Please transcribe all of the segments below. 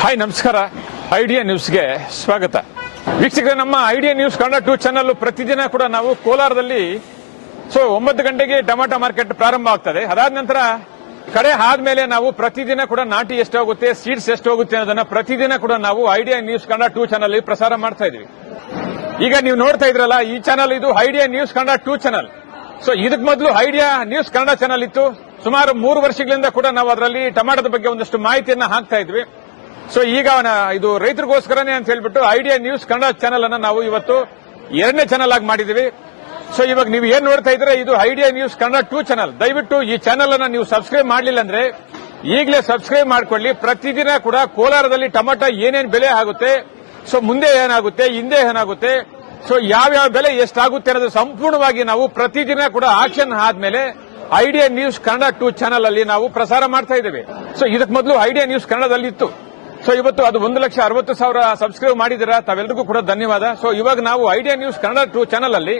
Hi ನಮಸ್ಕಾರ. Idea ನ್ಯೂಸ್ಗೆ ಸ್ವಾಗತ. ವೀಕ್ಷಕರೇ, ನಮ್ಮ ಐಡಿಯಾ ನ್ಯೂಸ್ ಕನ್ನಡ 2 ಚಾನಲ್ ಪ್ರತಿದಿನ ಕೂಡ ನಾವು ಕೋಲಾರದಲ್ಲಿ 9 ಗಂಟೆಗೆ ಟೊಮಾಟೊ ಮಾರ್ಕೆಟ್ ಪ್ರಾರಂಭ ಆಗ್ತದೆ. ಅದಾದ ನಂತರ ಕಡೆ ಆದ್ಮೇಲೆ ನಾವು ಪ್ರತಿದಿನ ಕೂಡ ನಾಟಿ ಎಷ್ಟು ಹೋಗುತ್ತೆ, ಸೀಡ್ಸ್ ಎಷ್ಟು ಹೋಗುತ್ತೆ ಅನ್ನೋದನ್ನ ಪ್ರತಿದಿನ ಕೂಡ ನಾವು ಐಡಿಯಾ ನ್ಯೂಸ್ ಕನ್ನಡ 2 ಚಾನಲ್ ಪ್ರಸಾರ ಮಾಡ್ತಾ ಇದೀವಿ. ಈಗ ನೀವು ನೋಡ್ತಾ ಇದ್ರಲ್ಲ, ಈ ಚಾನಲ್ ಇದು ಐಡಿಯಾ ನ್ಯೂಸ್ ಕನ್ನಡ 2 ಚಾನಲ್. ಇದಕ್ಕೆ ಮೊದಲು ಐಡಿಯಾ ನ್ಯೂಸ್ ಕನ್ನಡ ಚಾನಲ್ ಇತ್ತು. ಸುಮಾರು 3 ವರ್ಷಗಳಿಂದ ಕೂಡ ನಾವು ಅದರಲ್ಲಿ ಟೊಮಾಟೋದ ಬಗ್ಗೆ ಒಂದಷ್ಟು ಮಾಹಿತಿಯನ್ನ ಹಾಕ್ತಾ ಇದ್ವಿ. ಈಗ ಇದು ರೈತರಿಗೋಸ್ಕರನೇ ಅಂತ ಹೇಳ್ಬಿಟ್ಟು ಐಡಿಯಾ ನ್ಯೂಸ್ ಕನ್ನಡ ಚಾನಲ್ ಅನ್ನ ನಾವು ಇವತ್ತು 2ನೇ ಚಾನಲ್ ಆಗಿ ಮಾಡಿದೀವಿ. ಇವಾಗ ನೀವು ಏನ್ ನೋಡ್ತಾ ಇದ್ರೆ ಇದು ಐಡಿಯಾ ನ್ಯೂಸ್ ಕನ್ನಡ 2 ಚಾನಲ್. ದಯವಿಟ್ಟು ಈ ಚಾನಲ್ ಅನ್ನ ನೀವು ಸಬ್ಸ್ಕ್ರೈಬ್ ಮಾಡಲಿಲ್ಲ ಅಂದ್ರೆ ಈಗಲೇ ಸಬ್ಸ್ಕ್ರೈಬ್ ಮಾಡ್ಕೊಳ್ಳಿ. ಪ್ರತಿದಿನ ಕೂಡ ಕೋಲಾರದಲ್ಲಿ ಟೊಮಾಟೊ ಏನೇನು ಬೆಲೆ ಆಗುತ್ತೆ, ಮುಂದೆ ಏನಾಗುತ್ತೆ, ಹಿಂದೆ ಏನಾಗುತ್ತೆ, ಯಾವ್ಯಾವ ಬೆಲೆ ಎಷ್ಟಾಗುತ್ತೆ ಅನ್ನೋದು ಸಂಪೂರ್ಣವಾಗಿ ನಾವು ಪ್ರತಿದಿನ ಕೂಡ ಆಕ್ಷನ್ ಆದ್ಮೇಲೆ ಐಡಿಯಾ ನ್ಯೂಸ್ ಕನ್ನಡ 2 ಚಾನಲ್ ಅಲ್ಲಿ ನಾವು ಪ್ರಸಾರ ಮಾಡ್ತಾ ಇದ್ದೇವೆ. ಇದಕ್ಕೆ ಮೊದಲು ಐಡಿಯಾ ನ್ಯೂಸ್ ಕನ್ನಡದಲ್ಲಿ ಇತ್ತು. ಇವತ್ತು ಅದು 1,60,000 ಸಬ್ಸ್ಕ್ರೈಬ್ ಮಾಡಿದಿರಾ, ತಾವೆಲ್ಲರಿಗೂ ಕೂಡ ಧನ್ಯವಾದ. ಇವಾಗ ನಾವು ಐಡಿಯಾ ನ್ಯೂಸ್ ಕನ್ನಡ 2 ಚಾನಲ್ ಅಲ್ಲಿ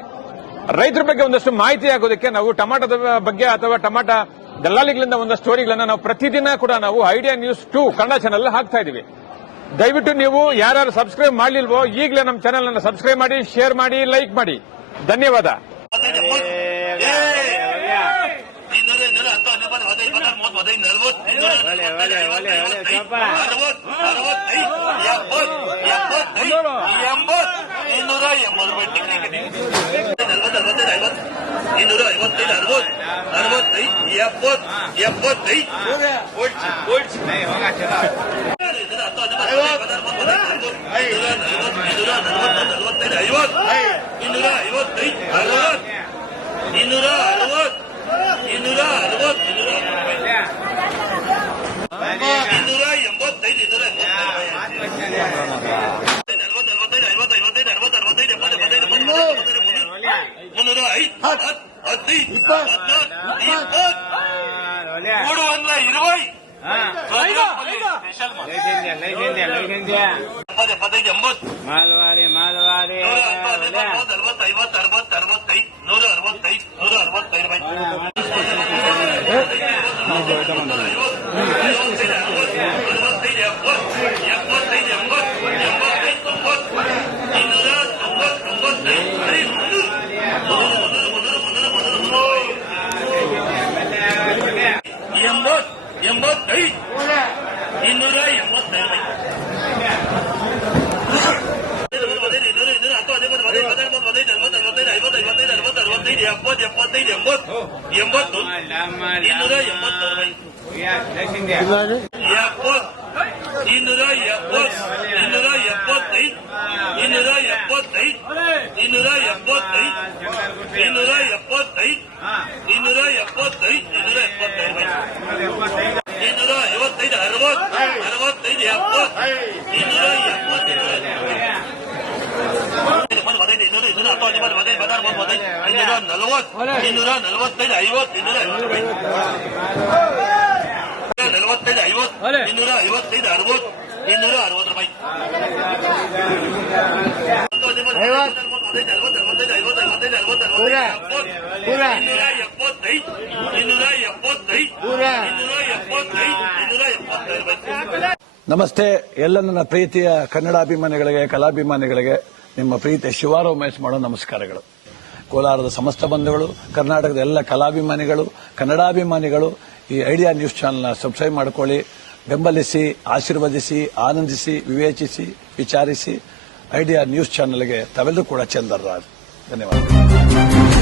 ರೈತರ ಬಗ್ಗೆ ಒಂದಷ್ಟು ಮಾಹಿತಿ ಆಗೋದಕ್ಕೆ ನಾವು ಟೊಮಾಟೋದ ಬಗ್ಗೆ ಅಥವಾ ಟೊಮಾಟೊ ದಲ್ಲಾಳಿಗಳಿಂದ ಒಂದಷ್ಟು ಸ್ಟೋರಿಗಳನ್ನ ನಾವು ಪ್ರತಿದಿನ ಕೂಡ ನಾವು ಐಡಿಯಾ ನ್ಯೂಸ್ 2 ಕನ್ನಡ ಚಾನಲ್ ಹಾಕ್ತಾ ಇದೀವಿ. ದಯವಿಟ್ಟು ನೀವು ಯಾರು ಸಬ್ಸ್ಕ್ರೈಬ್ ಮಾಡಲಿಲ್ವೋ ಈಗಲೇ ನಮ್ಮ ಚಾನಲ್ ಅನ್ನು ಸಬ್ಸ್ಕ್ರೈಬ್ ಮಾಡಿ, ಶೇರ್ ಮಾಡಿ, ಲೈಕ್ ಮಾಡಿ. ಧನ್ಯವಾದ. ನಮಸ್ತೆ. ಎಲ್ಲ ನನ್ನ ಪ್ರೀತಿಯ ಕನ್ನಡಾಭಿಮಾನಿಗಳಿಗೆ, ಕಲಾಭಿಮಾನಿಗಳಿಗೆ ನಿಮ್ಮ ಪ್ರೀತಿಯ ಶಿವಾರ ಉಮೇಶ್ ಮಾಡೋ ನಮಸ್ಕಾರಗಳು. ಕೋಲಾರದ ಸಮಸ್ತ ಬಂಧುಗಳು, ಕರ್ನಾಟಕದ ಎಲ್ಲ ಕಲಾಭಿಮಾನಿಗಳು, ಕನ್ನಡಾಭಿಮಾನಿಗಳು ಈ ಐಡಿಯಾ ನ್ಯೂಸ್ ಚಾನೆಲ್ನ ಸಬ್ಸ್ಕ್ರೈಬ್ ಮಾಡಿಕೊಳ್ಳಿ, ಬೆಂಬಲಿಸಿ, ಆಶೀರ್ವದಿಸಿ, ಆನಂದಿಸಿ, ವಿವೇಚಿಸಿ, ವಿಚಾರಿಸಿ. ಐಡಿಯಾ ನ್ಯೂಸ್ ಚಾನೆಲ್ಗೆ ತಾವೆಲ್ಲರೂ ಕೂಡ ಚಂದರ್ರಾಜ್. ಧನ್ಯವಾದ.